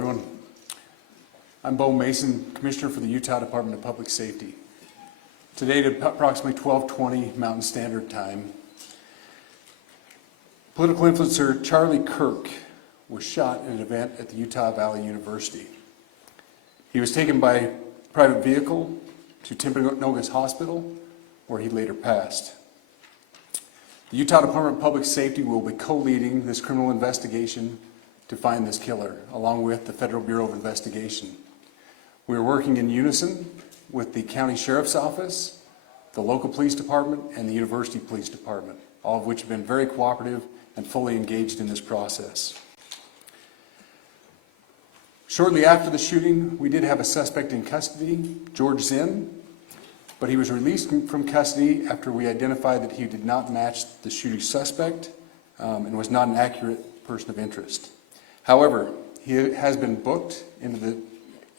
everyone. I'm Bo Mason, Commissioner for the Utah Department of Public Safety. Today at approximately 12:20 Mountain Standard Time, political influencer Charlie Kirk was shot in an event at the Utah Valley University. He was taken by private vehicle to Timpanogos Hospital, where he later passed. The Utah Department of Public Safety will be co-leading this criminal investigation to find this killer, along with the Federal Bureau of Investigation. We are working in unison with the County Sheriff's Office, the local police department, and the University Police Department, all of which have been very cooperative and fully engaged in this process. Shortly after the shooting, we did have a suspect in custody, George Zinn, but he was released from custody after we identified that he did not match the shooting suspect and was not an accurate person of interest. However, he has been booked into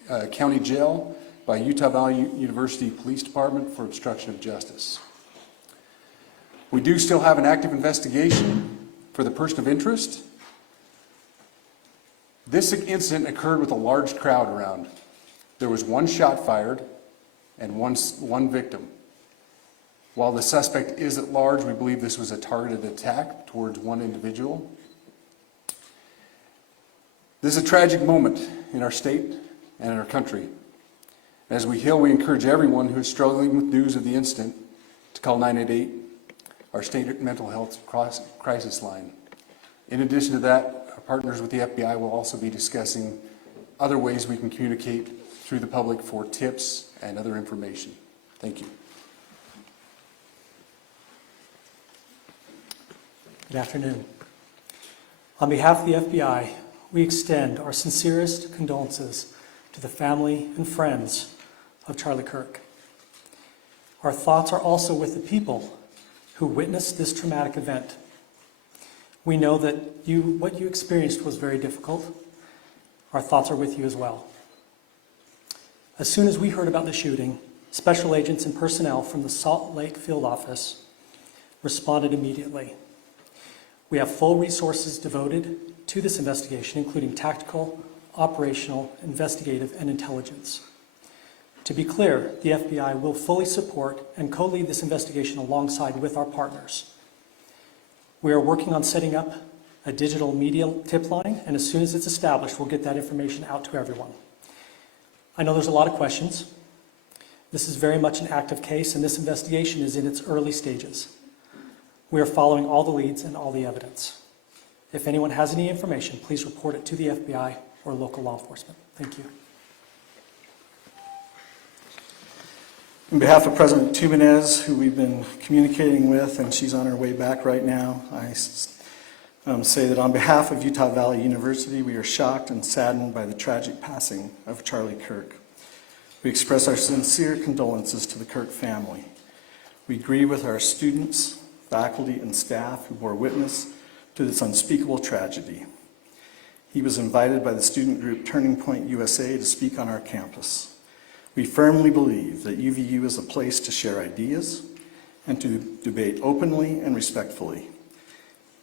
the county jail by Utah Valley University Police Department for obstruction of justice. We do still have an active investigation for the person of interest. This incident occurred with a large crowd around. There was one shot fired and one victim. While the suspect is at large, we believe this was a targeted attack towards one individual. This is a tragic moment in our state and in our country. As we encourage everyone who is struggling with news of the incident to call 988, our state mental health crisis line. In addition to that, our partners with the FBI will also be discussing other ways we can communicate through the public for tips and other information. Thank you. Good afternoon. On behalf of the FBI, we extend our sincerest condolences to the family and friends of Charlie Kirk. Our thoughts are also with the people who witnessed this traumatic event. We know that what you experienced was very difficult. Our thoughts are with you as well. As soon as we heard about the shooting, special agents and personnel from the Salt Lake Field Office responded immediately. We have full resources devoted to this investigation, including tactical, operational, investigative, and intelligence. To be clear, the FBI will fully support and co-lead this investigation alongside with our partners. We are working on setting up a digital media tip line, and as soon as it's established, we'll get that information out to everyone. I know there's a lot of questions. This is very much an active case, and this investigation is in its early stages. We are following all the leads and all the evidence. If anyone has any information, please report it to the FBI or local law enforcement. Thank you. On behalf of President Tumenez, who we've been communicating with, and she's on her way back right now, I say that on behalf of Utah Valley University, we are shocked and saddened by the tragic passing of Charlie Kirk. We express our sincere condolences to the Kirk family. We grieve with our students, faculty, and staff who bore witness to this unspeakable tragedy. He was invited by the student group Turning Point USA to speak on our campus. We firmly believe that UVU is a place to share ideas and to debate openly and respectfully.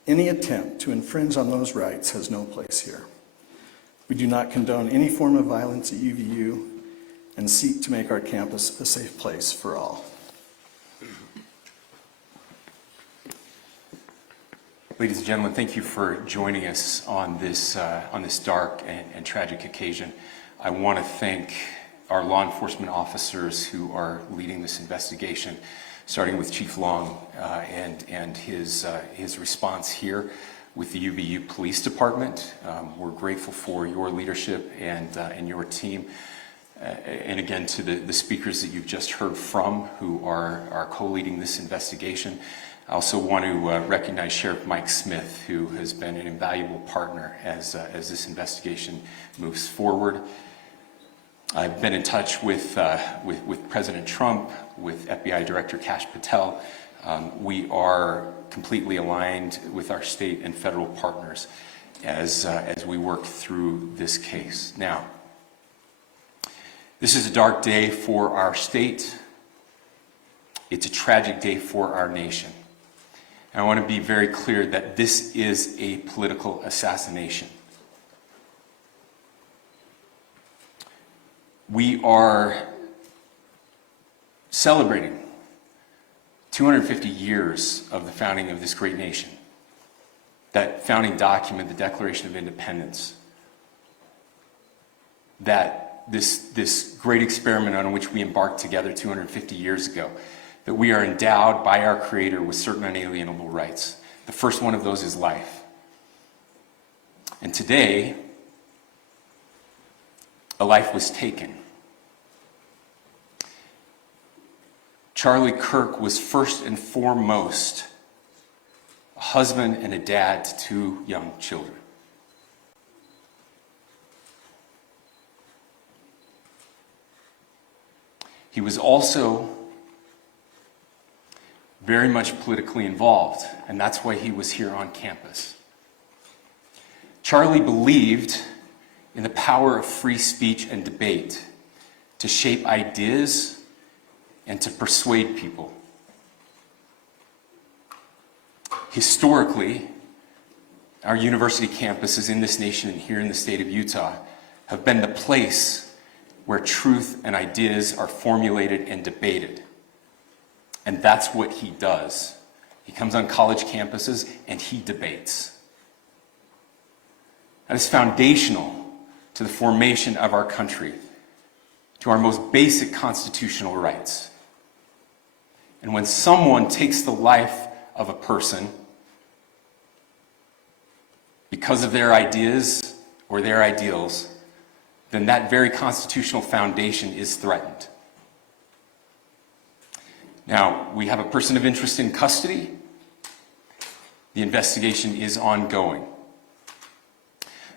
Any attempt to infringe on those rights has no place here. We do not condone any form of violence at UVU and seek to make our campus a safe place for all. Ladies and gentlemen, thank you for joining us on this dark and tragic occasion. I want to thank our law enforcement officers who are leading this investigation, starting with Chief Long and his response here with the UVU Police Department. We're grateful for your leadership and your team. And again, to the speakers that you've just heard from who are co-leading this investigation. I also want to recognize Sheriff Mike Smith, who has been an invaluable partner as this investigation moves forward. I've been in touch with President Trump, with FBI Director Kash Patel. We are completely aligned with our state and federal partners as we work through this case. Now, this is a dark day for our state. It's a tragic day for our nation. And I want to be very clear that this is a political assassination. We are celebrating 250 years of the founding of this great nation. That founding document, the Declaration of Independence, that this great experiment on which we embarked together 250 years ago, that we are endowed by our Creator with certain unalienable rights. The first one of those is life. And today, a life was taken. Charlie Kirk was first and foremost a husband and a dad to two young children. He was also very much politically involved, and that's why he was here on campus. Charlie believed in the power of free speech and debate to shape ideas and to persuade people. Historically, our university campuses in this nation and here in the state of Utah have been the place where truth and ideas are formulated and debated. And that's what he does. He comes on college campuses and he debates. That is foundational to the formation of our country, to our most basic constitutional rights. And when someone takes the life of a person because of their ideas or their ideals, then that very constitutional foundation is threatened. Now, we have a person of interest in custody. The investigation is ongoing.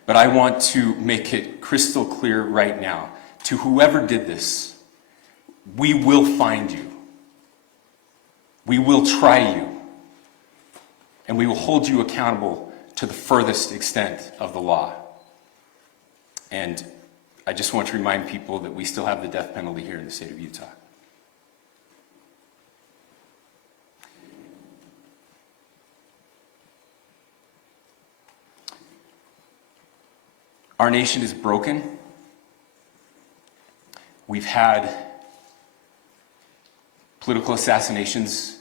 But I want to make it crystal clear right now, to whoever did this, we will find you. We will try you. And we will hold you accountable to the furthest extent of the law. And I just want to remind people that we still have the death penalty here in the state of Utah. Our nation is broken. We've had political assassinations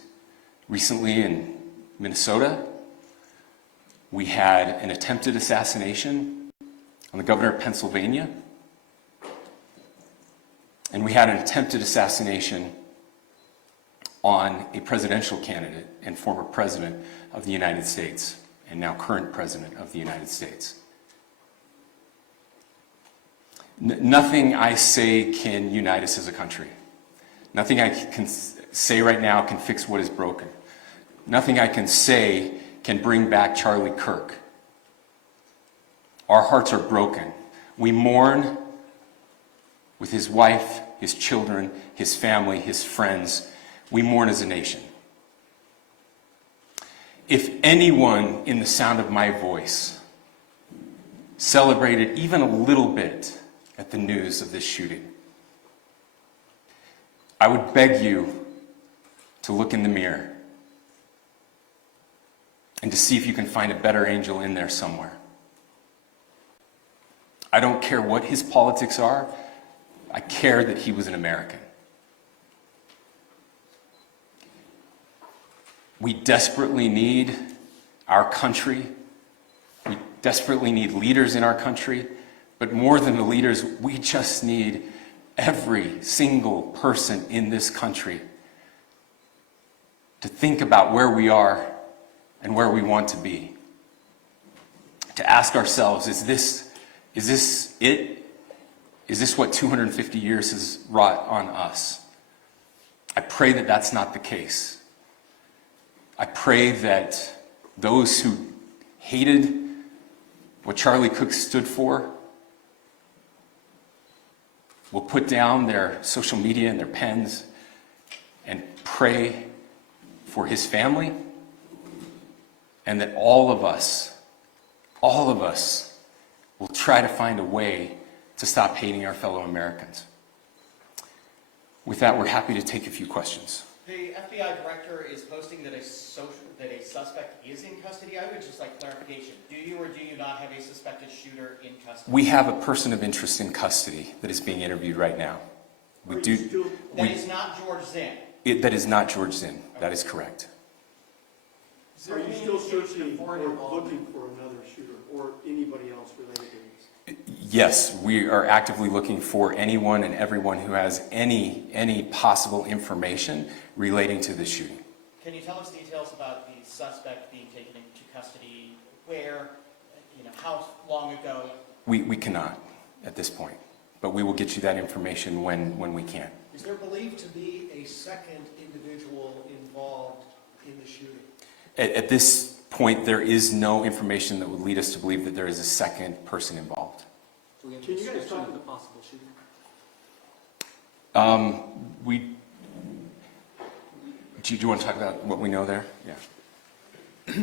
recently in Minnesota. We had an attempted assassination on the governor of Pennsylvania. And we had an attempted assassination on a presidential candidate and former president of the United States, and now current president of the United States. Nothing I say can unite us as a country. Nothing I can say right now can fix what is broken. Nothing I can say can bring back Charlie Kirk. Our hearts are broken. We mourn with his wife, his children, his family, his friends. We mourn as a nation. If anyone in the sound of my voice celebrated even a little bit at the news of this shooting, I would beg you to look in the mirror and to see if you can find a better angel in there somewhere. I don't care what his politics are. I care that he was an American. We desperately need our country. We desperately need leaders in our country. But more than the leaders, we just need every single person in this country to think about where we are and where we want to be. To ask ourselves, is this it? Is this what 250 years has wrought on us? I pray that that's not the case. I pray that those who hated what Charlie Kirk stood for will put down their social media and their pens and pray for his family, and that all of us will try to find a way to stop hating our fellow Americans. With that, we're happy to take a few questions. The FBI director is posting that a suspect is in custody. I would just like clarification. Do you or do you not have a suspected shooter in custody? We have a person of interest in custody that is being interviewed right now. We do. That is not George Zinn. That is not George Zinn. That is correct. Are you still searching or looking for another shooter or anybody else related to this? Yes, we are actively looking for anyone and everyone who has any possible information relating to this shooting. Can you tell us details about the suspect being taken into custody? Where? How long ago? We cannot at this point, but we will get you that information when we can. Is there believed to be a second individual involved in the shooting? At this point, there is no information that would lead us to believe that there is a second person involved. Can you guys talk about the possible shooting? Do you want to talk about what we know there? Yeah.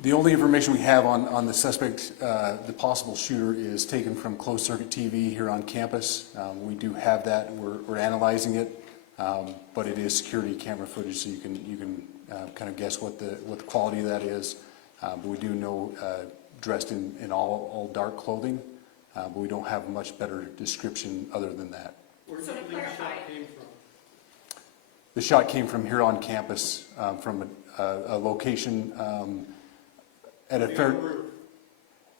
The only information we have on the suspect, the possible shooter, is taken from closed circuit TV here on campus. We do have that, and we're analyzing it, but it is security camera footage, so you can kind of guess what the quality of that is. But we do know dressed in all dark clothing, but we don't have a much better description other than that. Where do you think the shot came from? The shot came from here on campus, from a location at a fair,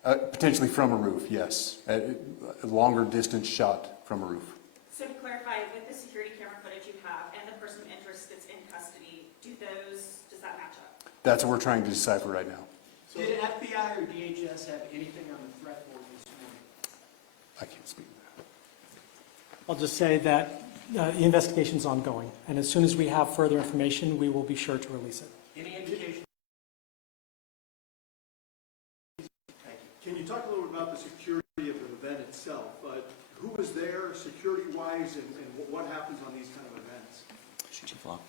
potentially from a roof, yes. A longer distance shot from a roof. So to clarify, with the security camera footage you have and the person of interest that's in custody, does that match up? That's what we're trying to decipher right now. So did FBI or DHS have anything on the threat board this morning? I can't speak to that. I'll just say that the investigation's ongoing, and as soon as we have further information, we will be sure to release it. Any indication? Can you talk a little bit about the security of the event itself? Who was there security-wise and what happens on these kind of events? Chief Long.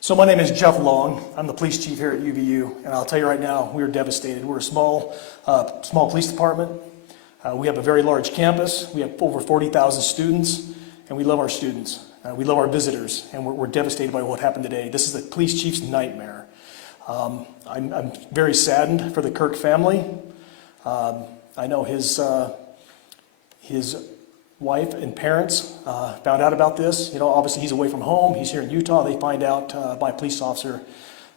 So my name is Jeff Long. I'm the police chief here at UVU, and I'll tell you right now, we are devastated. We're a small police department. We have a very large campus. We have over 40,000 students, and we love our students. We love our visitors, and we're devastated by what happened today. This is the police chief's nightmare. I'm very saddened for the Kirk family. I know his wife and parents found out about this. Obviously he's away from home. He's here in Utah. They find out by a police officer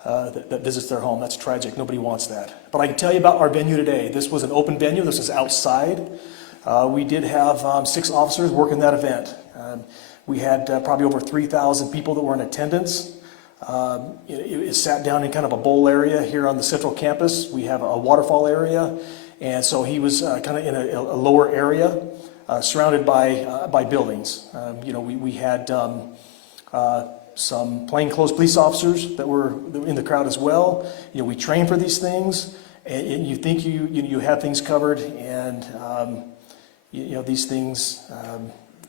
that visits their home. That's tragic. Nobody wants that. But I can tell you about our venue today. This was an open venue. This is outside. We did have 6 officers working that event. We had probably over 3,000 people that were in attendance. It sat down in kind of a bowl area here on the central campus. We have a waterfall area. And so he was kind of in a lower area, surrounded by buildings. We had some plainclothes police officers that were in the crowd as well. We train for these things, and you think you have things covered, and these things,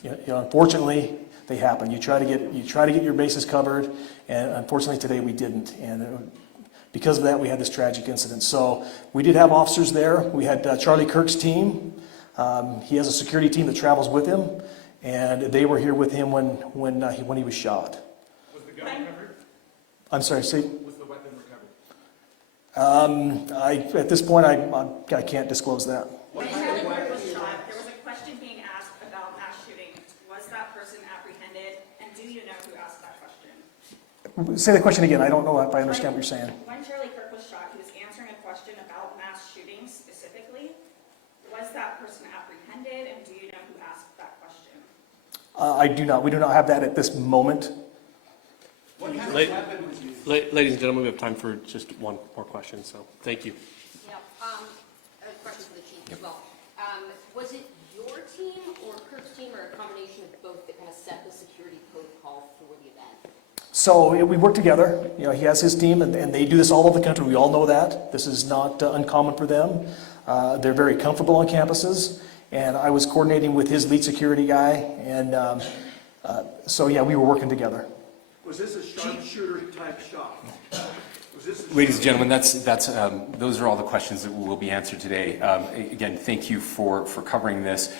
unfortunately, they happen. You try to get your bases covered, and unfortunately today we didn't. And because of that, we had this tragic incident. So we did have officers there. We had Charlie Kirk's team. He has a security team that travels with him, and they were here with him when he was shot. Was the gun recovered? I'm sorry, see? Was the weapon recovered? At this point, I can't disclose that. When Charlie Kirk was shot, there was a question being asked about mass shooting. Was that person apprehended, and do you know who asked that question? Say the question again. I don't know if I understand what you're saying. When Charlie Kirk was shot, he was answering a question about mass shootings specifically. Was that person apprehended, and do you know who asked that question? I do not. We do not have that at this moment. What kind of weapon was used? Ladies and gentlemen, we have time for just one more question, so thank you. Yeah, a question for the chief as well. Was it your team or Kirk's team or a combination of both that kind of set the security protocol for the event? So we work together. He has his team, and they do this all over the country. We all know that. This is not uncommon for them. They're very comfortable on campuses, and I was coordinating with his lead security guy, and so yeah, we were working together. Was this a sharpshooter type shot? Was this? Ladies and gentlemen, those are all the questions that will be answered today. Again, thank you for covering this.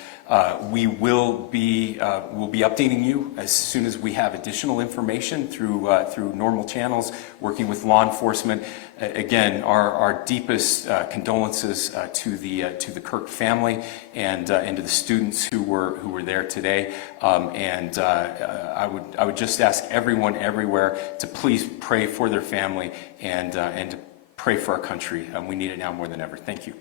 We will be updating you as soon as we have additional information through normal channels, working with law enforcement. Again, our deepest condolences to the Kirk family and to the students who were there today. I would just ask everyone everywhere to please pray for their family and to pray for our country. We need it now more than ever. Thank you.